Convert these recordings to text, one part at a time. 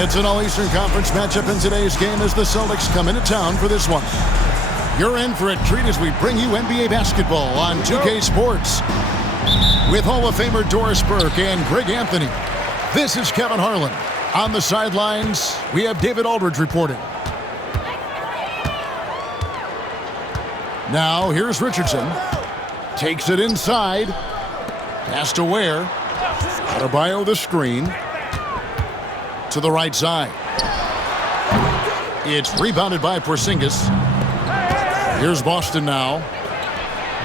It's an All-Eastern Conference matchup in today's game as the Celtics come into town for this one. You're in for a treat as we bring you NBA basketball on 2K Sports. With Hall of Famer Doris Burke and Greg Anthony, this is Kevin Harlan. On the sidelines, we have David Aldridge reporting. Now, here's Richardson. Takes it inside. Pass to Ware. Adebayo the screen. To the right side. It's rebounded by Porzingis. Here's Boston now.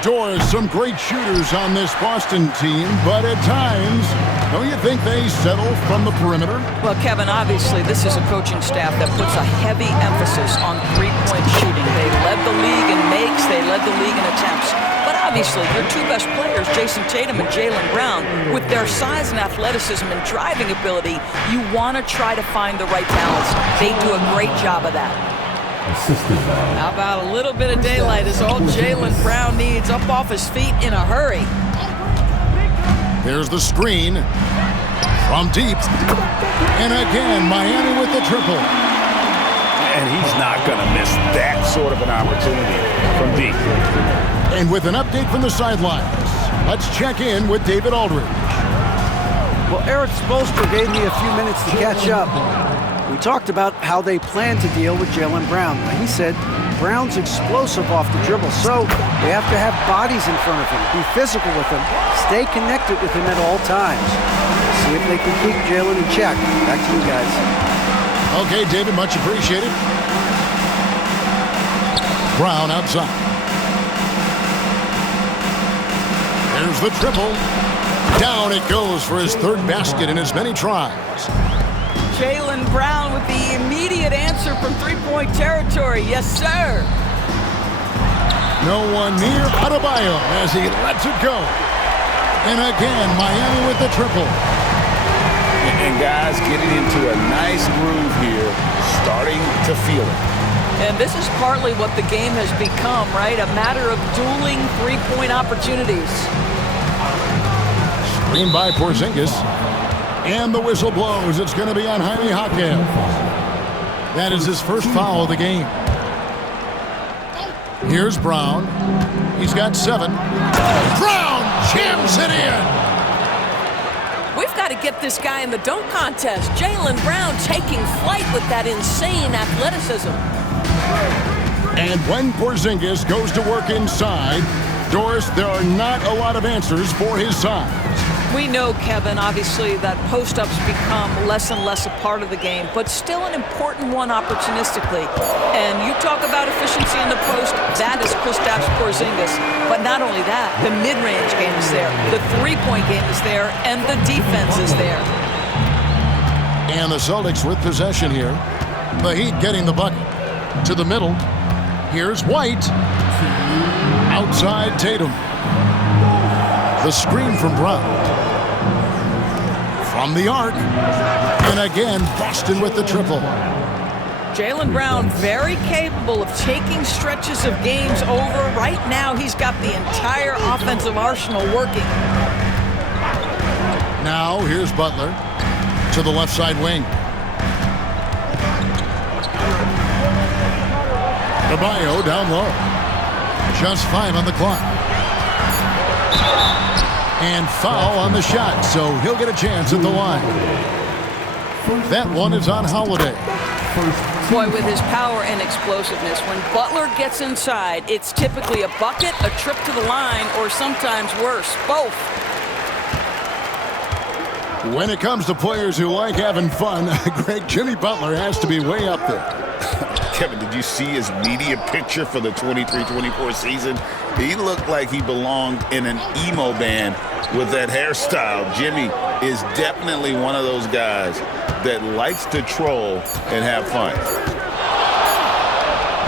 Doris, some great shooters on this Boston team, but at times, don't you think they settle from the perimeter? Well, Kevin, obviously, this is a coaching staff that puts a heavy emphasis on three-point shooting. They led the league in makes, they led the league in attempts. But obviously, your two best players, Jason Tatum and Jaylen Brown, with their size and athleticism and driving ability, you want to try to find the right balance. They do a great job of that. How about a little bit of daylight is all Jaylen Brown needs, up off his feet in a hurry. There's the screen from deep. And again, Miami with the triple. And he's not going to miss that sort of an opportunity from deep. And with an update from the sidelines, let's check in with David Aldridge. Well, Eric Spoelstra gave me a few minutes to catch up. We talked about how they plan to deal with Jaylen Brown. He said Brown's explosive off the dribble, so they have to have bodies in front of him, be physical with him, stay connected with him at all times. See if they can keep Jaylen in check. Back to you guys. Okay, David, much appreciated. Brown outside. There's the triple. Down it goes for his third basket in as many tries. Jaylen Brown with the immediate answer from three-point territory. Yes, sir. No one near Adebayo as he lets it go. And again, Miami with the triple. And guys getting into a nice groove here, starting to feel it. And this is partly what the game has become, right? A matter of dueling three-point opportunities. Screen by Porzingis. And the whistle blows. It's going to be on Jaime Jaquez. That is his first foul of the game. Here's Brown. He's got 7. Brown jams it in. We've got to get this guy in the dunk contest. Jaylen Brown taking flight with that insane athleticism. And when Porzingis goes to work inside, Doris, there are not a lot of answers for his size. We know, Kevin, obviously, that post-ups become less and less a part of the game, but still an important one opportunistically. And you talk about efficiency in the post, that is Kristaps Porzingis. But not only that, the mid-range game is there, the three-point game is there, and the defense is there. And the Celtics with possession here. The Heat getting the bucket. To the middle. Here's White. Outside Tatum. The screen from Brown. From the arc. And again, Boston with the triple. Jaylen Brown very capable of taking stretches of games over. Right now, he's got the entire offensive arsenal working. Now, here's Butler to the left side wing. Adebayo down low. Just 5 on the clock. And foul on the shot, so he'll get a chance at the line. That one is on Holiday. Boy, with his power and explosiveness, when Butler gets inside, it's typically a bucket, a trip to the line, or sometimes worse, both. When it comes to players who like having fun, Greg, Jimmy Butler has to be way up there. Kevin, did you see his media picture for the 23-24 season? He looked like he belonged in an emo band with that hairstyle. Jimmy is definitely one of those guys that likes to troll and have fun.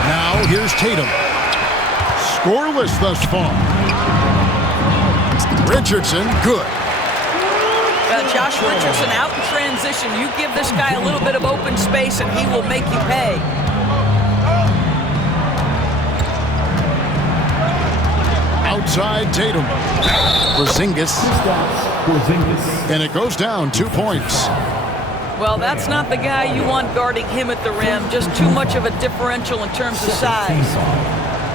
Now here's Tatum. Scoreless thus far. Richardson, good. Josh Richardson out in transition. You give this guy a little bit of open space and he will make you pay. Outside Tatum. Porzingis. And it goes down 2 points. Well, that's not the guy you want guarding him at the rim. Just too much of a differential in terms of size.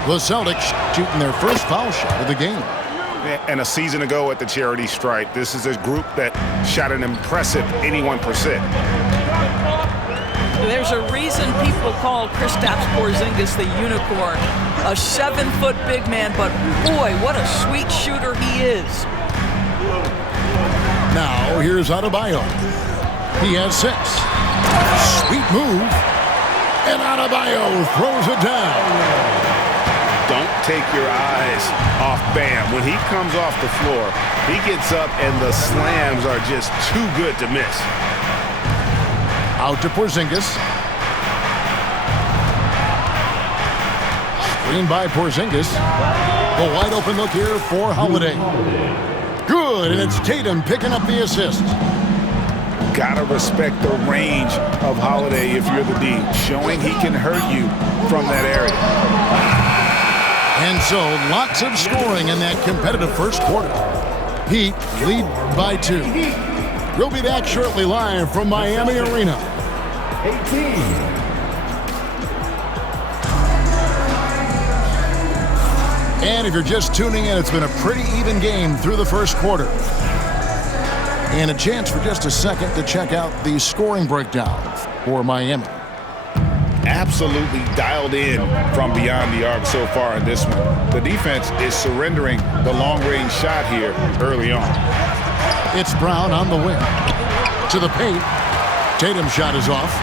The Celtics shooting their first foul shot of the game. And a season ago at the charity stripe, this is a group that shot an impressive 81%. There's a reason people call Kristaps Porzingis the unicorn. A 7-foot big man, but boy, what a sweet shooter he is. Now, here's Adebayo. He has 6. Sweet move. And Adebayo throws it down. Don't take your eyes off Bam. When he comes off the floor, he gets up and the slams are just too good to miss. Out to Porzingis. Screen by Porzingis. The wide open look here for Holiday. Good, and it's Tatum picking up the assist. Gotta respect the range of Holiday if you're the D, showing he can hurt you from that area. And so, lots of scoring in that competitive first quarter. Heat lead by 2. We'll be back shortly live from Miami Arena. 18. And if you're just tuning in, it's been a pretty even game through the first quarter. And a chance for just a second to check out the scoring breakdown for Miami. Absolutely dialed in from beyond the arc so far in this one. The defense is surrendering the long-range shot here early on. It's Brown on the wing. To the paint. Tatum's shot is off.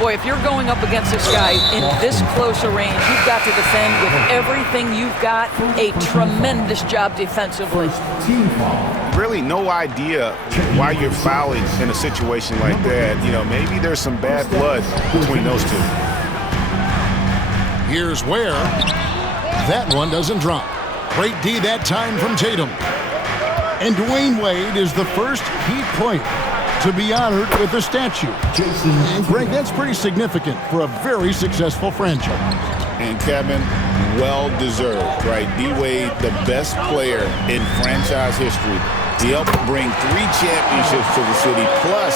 Boy, if you're going up against this guy in this close a range, you've got to defend with everything you've got. A tremendous job defensively. Really no idea why you're fouling in a situation like that. You know, maybe there's some bad blood between those two. Here's Ware. That one doesn't drop. Great D that time from Tatum. And Dwayne Wade is the first Heat player to be honored with a statue. And Greg, that's pretty significant for a very successful franchise. And Kevin, well deserved, right? D-Wade, the best player in franchise history. He helped bring 3 championships to the city, plus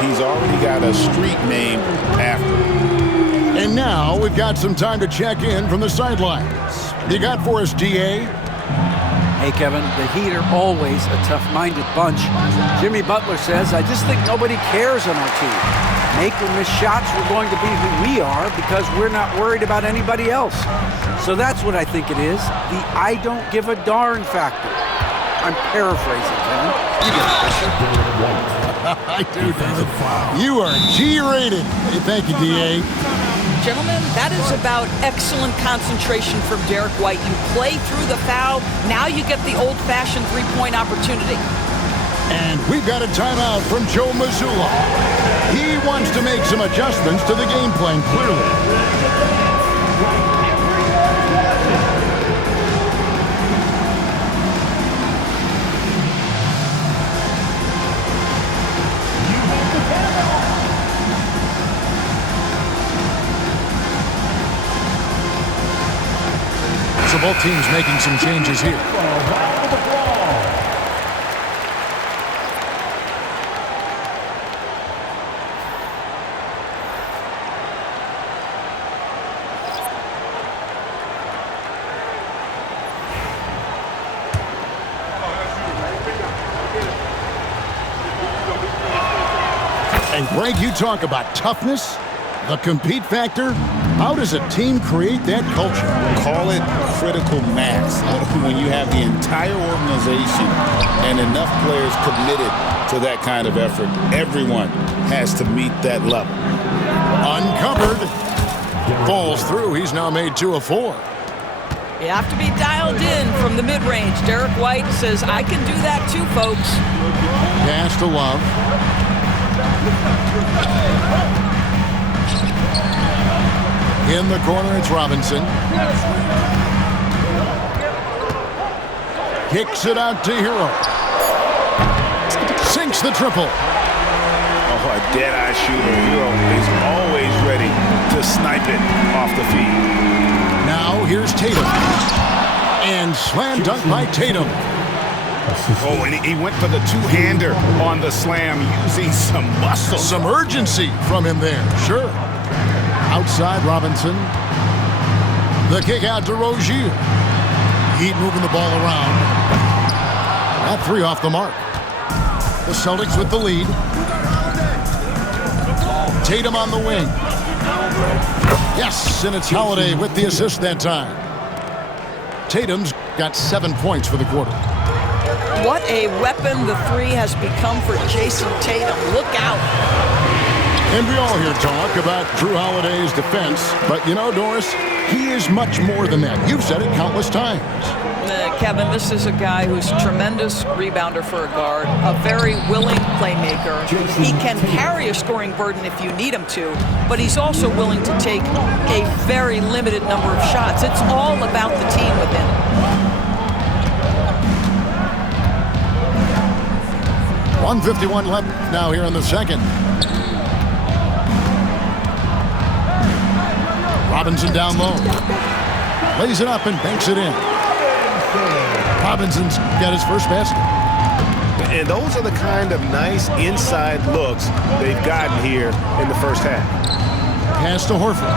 he's already got a street named after him. And now we've got some time to check in from the sidelines. You got for us, DA? Hey, Kevin, the Heat are always a tough-minded bunch. Jimmy Butler says, I just think nobody cares on our team. Make or miss shots, we're going to be who we are because we're not worried about anybody else. So that's what I think it is, the I don't give a darn factor. I'm paraphrasing, Kevin. You get the picture. I do, David. You are G-rated. Hey, thank you, DA. Gentlemen, that is about excellent concentration from Derek White. You play through the foul. Now you get the old-fashioned three-point opportunity. And we've got a timeout from Joe Mazzulla. He wants to make some adjustments to the game plan, clearly. So both teams making some changes here. And Greg, you talk about toughness, the compete factor. How does a team create that culture? Call it critical mass. When you have the entire organization and enough players committed to that kind of effort, everyone has to meet that level. Uncovered. Falls through. He's now made 2 of 4. You have to be dialed in from the mid-range. Derek White says, I can do that too, folks. Pass to Love. In the corner, it's Robinson. Kicks it out to Hero. Sinks the triple. Oh, a dead-eye shooter. Hero is always ready to snipe it off the feed. Now here's Tatum. And slam dunk by Tatum. Oh, and he went for the two-hander on the slam using some muscle. Some urgency from him there, sure. Outside Robinson. The kick out to Rozier. Heat moving the ball around. That three off the mark. The Celtics with the lead. Tatum on the wing. Yes, and it's Holiday with the assist that time. Tatum's got 7 points for the quarter. What a weapon the three has become for Jason Tatum. Look out. And we all hear talk about Jrue Holiday's defense, but you know, Doris, he is much more than that. You've said it countless times. Kevin, this is a guy who's a tremendous rebounder for a guard, a very willing playmaker. He can carry a scoring burden if you need him to, but he's also willing to take a very limited number of shots. It's all about the team with him. .151 left now here in the second. Robinson down low. Lays it up and banks it in. Robinson's got his first basket. And those are the kind of nice inside looks they've gotten here in the first half. Pass to Horford.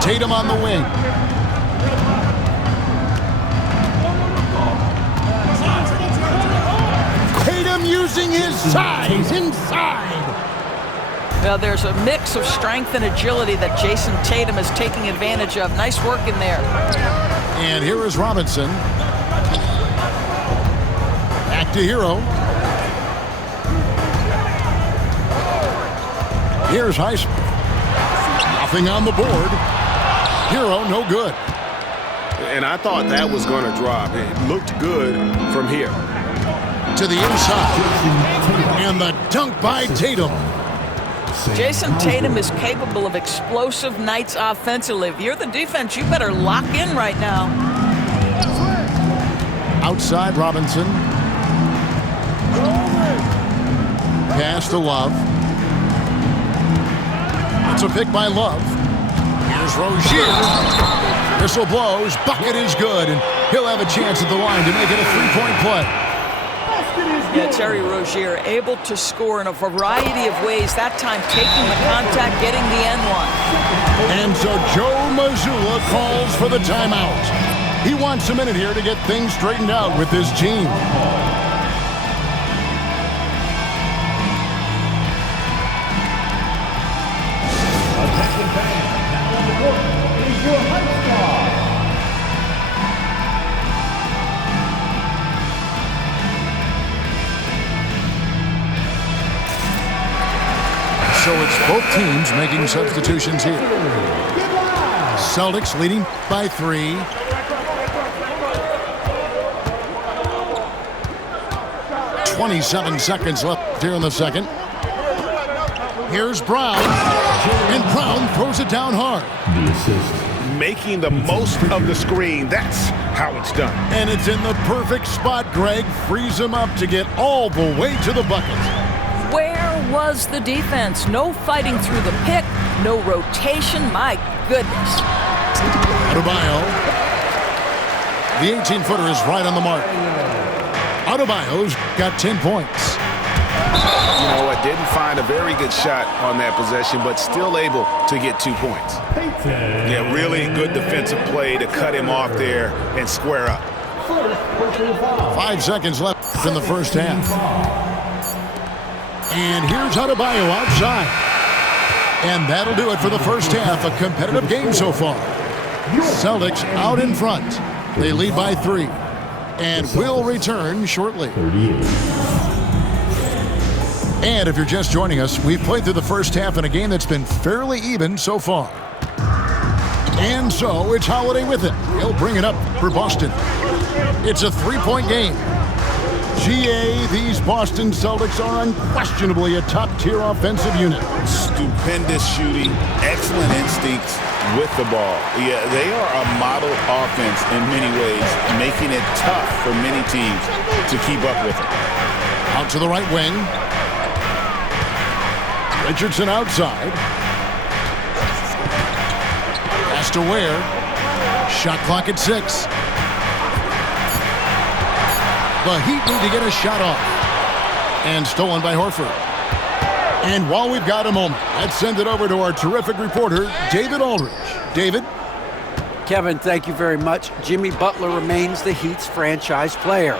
Tatum on the wing. Tatum using his size inside. Now there's a mix of strength and agility that Jason Tatum is taking advantage of. Nice work in there. And here is Robinson. Back to Hero. Here's Heisman. Nothing on the board. Hero, no good. And I thought that was going to drop. It looked good from here. To the inside. And the dunk by Tatum. Jason Tatum is capable of explosive nights offensively. If you're the defense, you better lock in right now. Outside Robinson. Pass to Love. It's a pick by Love. Here's Rozier. Whistle blows. Bucket is good. And he'll have a chance at the line to make it a three-point play. Yeah, Terry Rozier able to score in a variety of ways. That time taking the contact, getting the N1. And so Joe Mazzulla calls for the timeout. He wants a minute here to get things straightened out with his team. So it's both teams making substitutions here. Celtics leading by 3. .27 seconds left here in the second. Here's Brown. And Brown throws it down hard. The assist. Making the most of the screen. That's how it's done. And it's in the perfect spot. Greg frees him up to get all the way to the bucket. Where was the defense? No fighting through the pick, no rotation. My goodness. Adebayo. The 18-footer is right on the mark. Adebayo's got 10 points. You know what? Didn't find a very good shot on that possession, but still able to get 2 points. Yeah, really good defensive play to cut him off there and square up. 5 seconds left in the first half. And here's Adebayo outside. And that'll do it for the first half. A competitive game so far. Celtics out in front. They lead by 3. And will return shortly. And if you're just joining us, we've played through the first half in a game that's been fairly even so far. And so it's Holiday with it. He'll bring it up for Boston. It's a 3-point game. GA, these Boston Celtics are unquestionably a top-tier offensive unit. Stupendous shooting, excellent instincts with the ball. Yeah, they are a model offense in many ways, making it tough for many teams to keep up with it. Out to the right wing. Richardson outside. Pass to Ware. Shot clock at 6. The Heat need to get a shot off. And stolen by Horford. And while we've got a moment, let's send it over to our terrific reporter, David Aldridge. David? Kevin, thank you very much. Jimmy Butler remains the Heat's franchise player.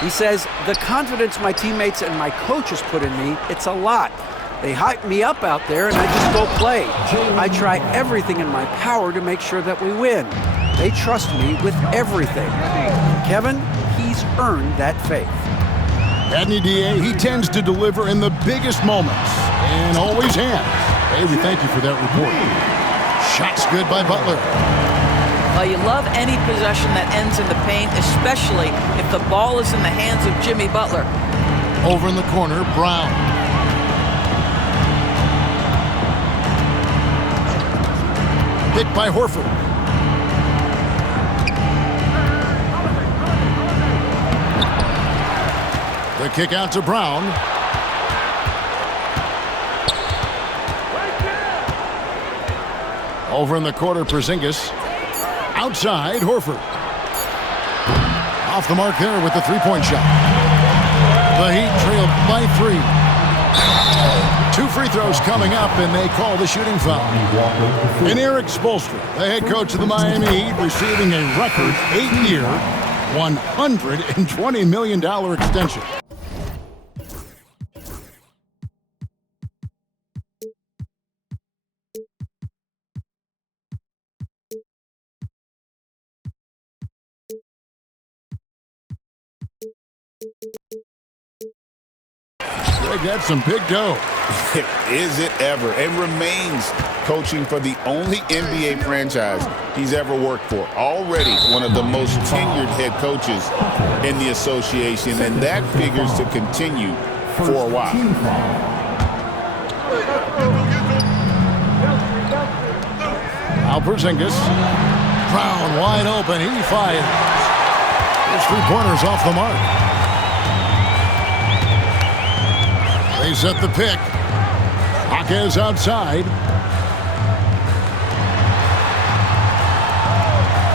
He says, the confidence my teammates and my coaches put in me, it's a lot. They hype me up out there and I just go play. I try everything in my power to make sure that we win. They trust me with everything. Kevin, he's earned that faith. Adney DA, he tends to deliver in the biggest moments and always has. Hey, we thank you for that report. Shots good by Butler. Well, you love any possession that ends in the paint, especially if the ball is in the hands of Jimmy Butler. Over in the corner, Brown. Picked by Horford. The kick out to Brown. Over in the corner, Porzingis. Outside, Horford. Off the mark there with the three-point shot. The Heat trailed by 3. 2 free throws coming up, and they call the shooting foul. And Eric Spoelstra, the head coach of the Miami Heat, receiving a record 8-year, $120 million extension. Greg, that's some big dough. Is it ever? And remains coaching for the only NBA franchise he's ever worked for. Already one of the most tenured head coaches in the association, and that figures to continue for a while. Al Porzingis. Brown wide open. He fires. His three-pointers off the mark. They set the pick. Jaquez outside.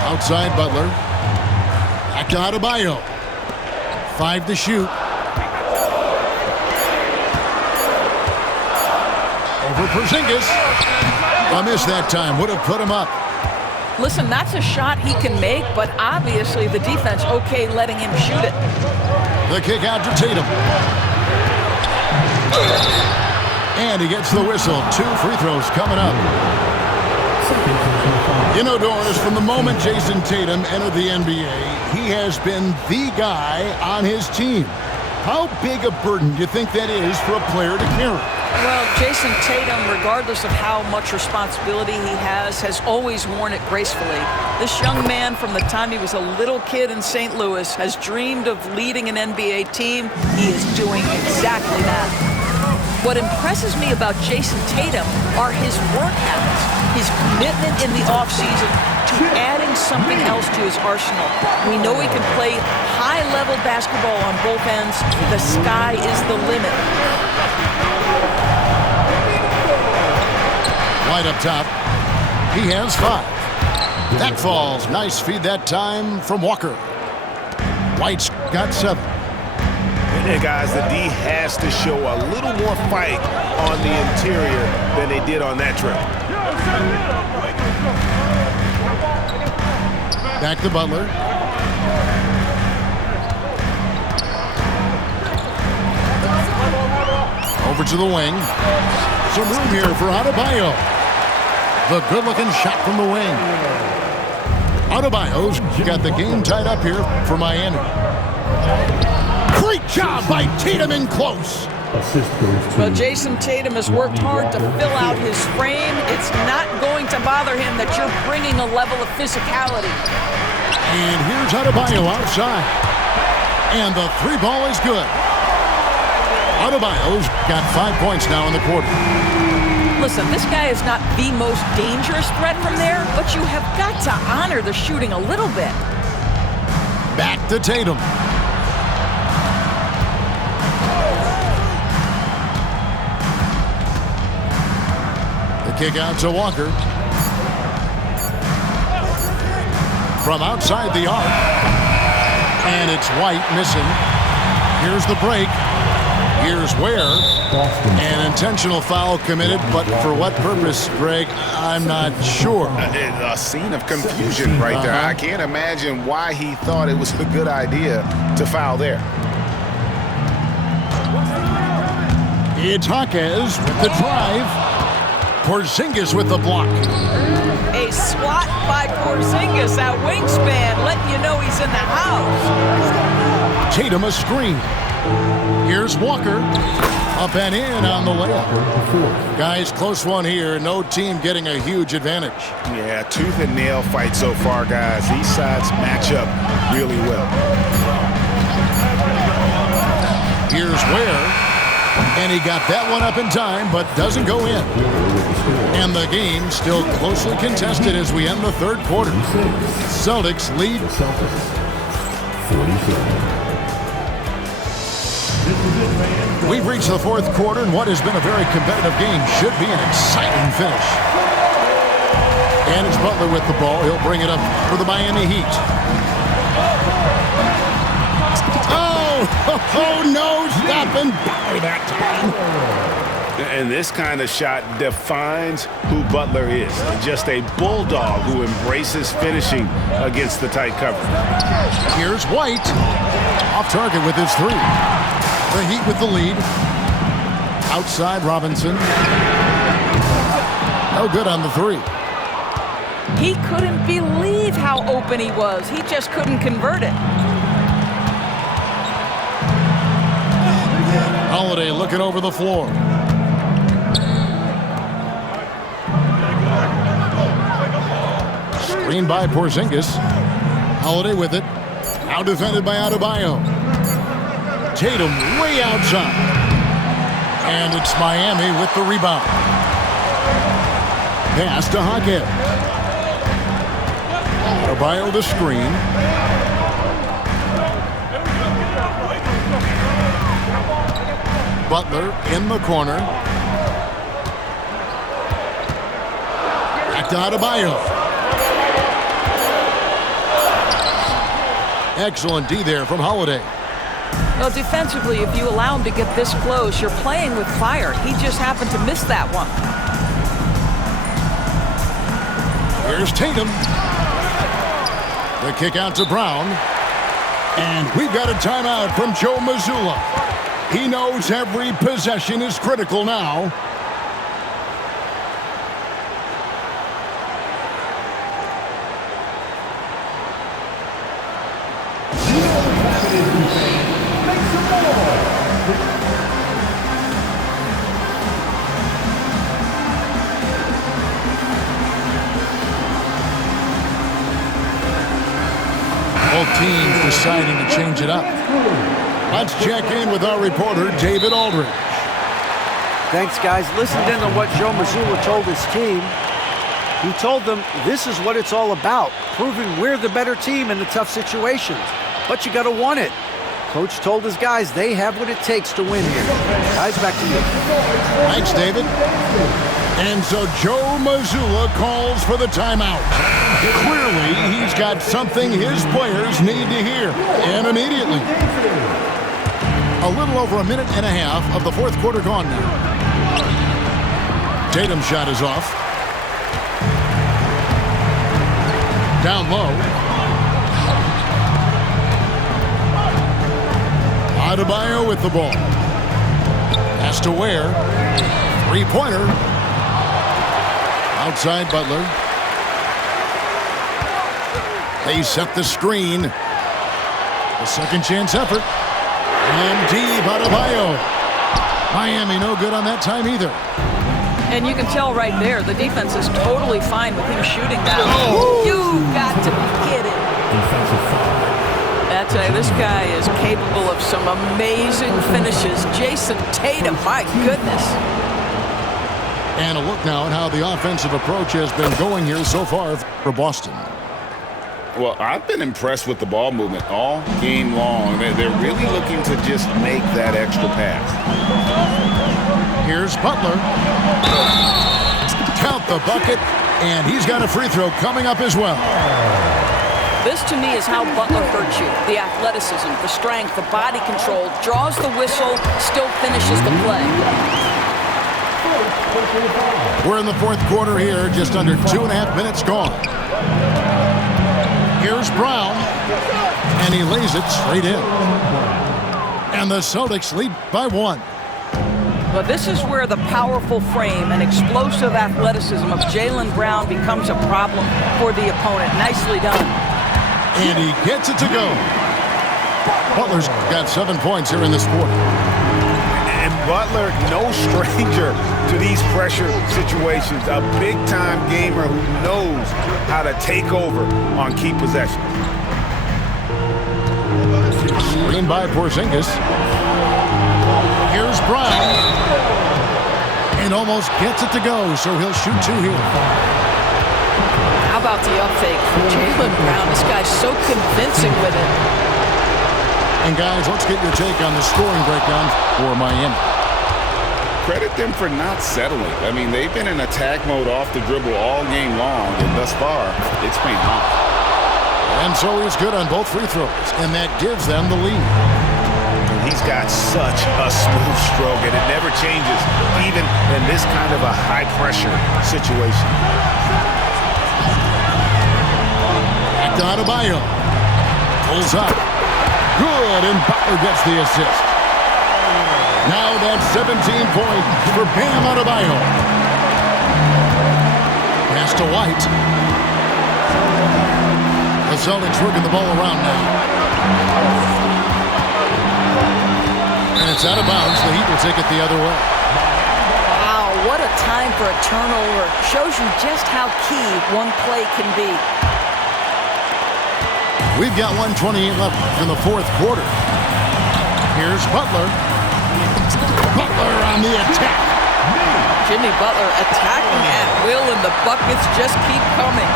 Outside Butler. Back to Adebayo. 5 to shoot. Over Porzingis. A miss that time. Would have put him up. Listen, that's a shot he can make, but obviously the defense okay letting him shoot it. The kick out to Tatum. And he gets the whistle. 2 free throws coming up. You know, Doris, from the moment Jason Tatum entered the NBA, he has been the guy on his team. How big a burden do you think that is for a player to carry? Well, Jason Tatum, regardless of how much responsibility he has always worn it gracefully. This young man, from the time he was a little kid in St. Louis, has dreamed of leading an NBA team. He is doing exactly that. What impresses me about Jason Tatum are his work habits, his commitment in the offseason to adding something else to his arsenal. We know he can play high-level basketball on both ends. The sky is the limit. Right up top. He has 5. That falls. Nice feed that time from Walker. White's got 7. And guys, the D has to show a little more fight on the interior than they did on that trip. Back to Butler. Over to the wing. Some room here for Adebayo. The good-looking shot from the wing. Adebayo's got the game tied up here for Miami. Great job by Tatum in close. Well, Jason Tatum has worked hard to fill out his frame. It's not going to bother him that you're bringing a level of physicality. And here's Adebayo outside. And the 3 ball is good. Adebayo's got 5 points now in the quarter. Listen, this guy is not the most dangerous threat from there, but you have got to honor the shooting a little bit. Back to Tatum. The kick out to Walker. From outside the arc. And it's White missing. Here's the break. Here's Ware. An intentional foul committed, but for what purpose, Greg, I'm not sure. A scene of confusion right there. I can't imagine why he thought it was a good idea to foul there. It's Jaquez with the drive. Porzingis with the block. A swat by Porzingis, that wingspan, letting you know he's in the house. Tatum a screen. Here's Walker. Up and in on the layup. Guys, close one here. No team getting a huge advantage. Yeah, tooth and nail fight so far, guys. These sides match up really well. Here's Ware. And he got that one up in time, but doesn't go in. And the game still closely contested as we end the third quarter. Celtics lead. We've reached the fourth quarter, and what has been a very competitive game should be an exciting finish. And it's Butler with the ball. He'll bring it up for the Miami Heat. Oh, no, stopping by that time. And this kind of shot defines who Butler is. Just a bulldog who embraces finishing against the tight cover. Here's White. Off target with his three. The Heat with the lead. Outside Robinson. No good on the three. He couldn't believe how open he was. He just couldn't convert it. Holiday looking over the floor. Screen by Porzingis. Holiday with it. Now defended by Adebayo. Tatum way outside. And it's Miami with the rebound. Pass to Jaquez. Adebayo the screen. Butler in the corner. Back to Adebayo. Excellent D there from Holiday. Well, defensively, if you allow him to get this close, you're playing with fire. He just happened to miss that one. Here's Tatum. The kick out to Brown. And we've got a timeout from Joe Mazzulla. He knows every possession is critical now. Both teams deciding to change it up. Let's check in with our reporter, David Aldridge. Thanks, guys. Listen in to what Joe Mazzulla told his team. He told them this is what it's all about, proving we're the better team in the tough situations. But you got to want it. Coach told his guys they have what it takes to win here. Guys, back to you. Thanks, David. And so Joe Mazzulla calls for the timeout. Clearly, he's got something his players need to hear, and immediately. A little over a minute and a half of the fourth quarter gone now. Tatum's shot is off. Down low. Adebayo with the ball. Pass to Ware. Three-pointer. Outside Butler. They set the screen. A second chance effort. And deep Adebayo. Miami no good on that time either. And you can tell right there, the defense is totally fine with him shooting that. Oh. You've got to be kidding. I tell you, this guy is capable of some amazing finishes. Jason Tatum, my goodness. And a look now at how the offensive approach has been going here so far for Boston. Well, I've been impressed with the ball movement all game long. They're really looking to just make that extra pass. Here's Butler. Count the bucket, and he's got a free throw coming up as well. This, to me, is how Butler hurts you. The athleticism, the strength, the body control, draws the whistle, still finishes the play. We're in the fourth quarter here, just under 2.5 minutes gone. Here's Brown, and he lays it straight in. And the Celtics lead by 1. But this is where the powerful frame and explosive athleticism of Jaylen Brown becomes a problem for the opponent. Nicely done. And he gets it to go. Butler's got 7 points here in this quarter. And Butler, no stranger to these pressure situations. A big-time gamer who knows how to take over on key possessions. Screen by Porzingis. Here's Brown. And almost gets it to go, so he'll shoot 2 here. How about the up fake from Jaylen Brown? This guy's so convincing with it. And guys, let's get your take on the scoring breakdown for Miami. Credit them for not settling. I mean, they've been in attack mode off the dribble all game long, and thus far, it's paying off. And so he's good on both free throws, and that gives them the lead. He's got such a smooth stroke, and it never changes, even in this kind of a high-pressure situation. Adebayo pulls up. Good, and Butler gets the assist. Now that's 17 points for Bam Adebayo. Pass to White. The Celtics working the ball around now. And it's out of bounds. The Heat will take it the other way. Wow, what a time for a turnover. Shows you just how key one play can be. We've got 1:28 left in the fourth quarter. Here's Butler. Butler on the attack. Jimmy Butler attacking at will, and the buckets just keep coming.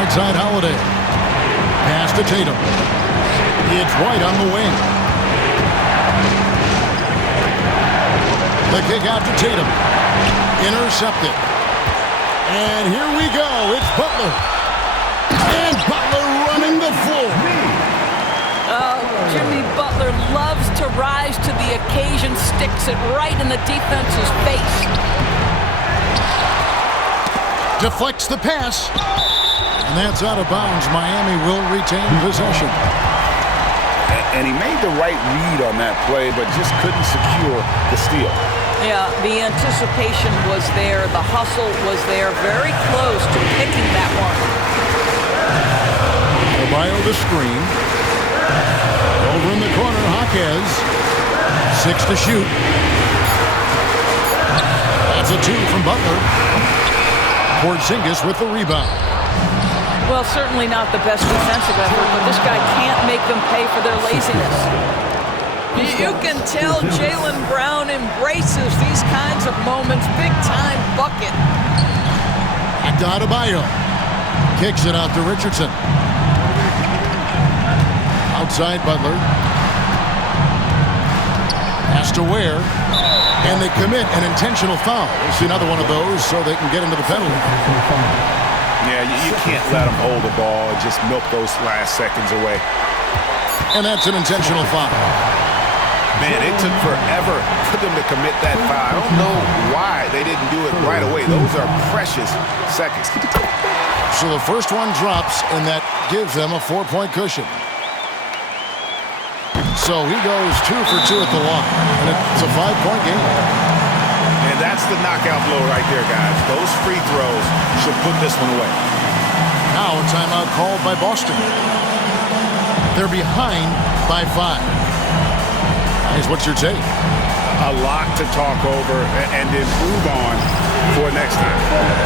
Outside Holiday. Pass to Tatum. It's White on the wing. The kick out to Tatum. Intercepted. And here we go. It's Butler. And Butler running the floor. Oh, Jimmy Butler loves to rise to the occasion, sticks it right in the defense's face. Deflects the pass. And that's out of bounds. Miami will retain possession. And he made the right read on that play, but just couldn't secure the steal. Yeah, the anticipation was there. The hustle was there. Very close to picking that one. Adebayo the screen. Over in the corner, Jaquez. 6 to shoot. That's a 2 from Butler. Porzingis with the rebound. Well, certainly not the best defensive effort, but this guy can't make them pay for their laziness. You can tell Jaylen Brown embraces these kinds of moments. Big-time bucket. Adebayo kicks it out to Richardson. Outside Butler. Pass to Ware. And they commit an intentional foul. It's another one of those so they can get into the penalty. Yeah, you can't let them hold the ball and just milk those last seconds away. And that's an intentional foul. Man, it took forever for them to commit that foul. I don't know why they didn't do it right away. Those are precious seconds. So the first one drops, and that gives them a 4-point cushion. So he goes 2 for 2 at the line, and it's a 5-point game. And that's the knockout blow right there, guys. Those free throws should put this one away. Now a timeout called by Boston. They're behind by 5. Guys, what's your take? A lot to talk over and improve on for next time.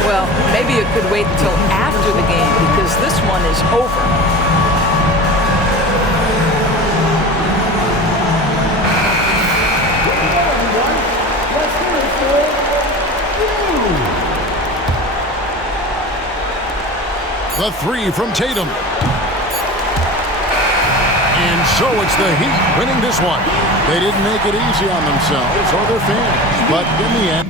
Well, maybe it could wait until after the game because this one is over. The 3 from Tatum. And so it's the Heat winning this one. They didn't make it easy on themselves or their fans, but in the end,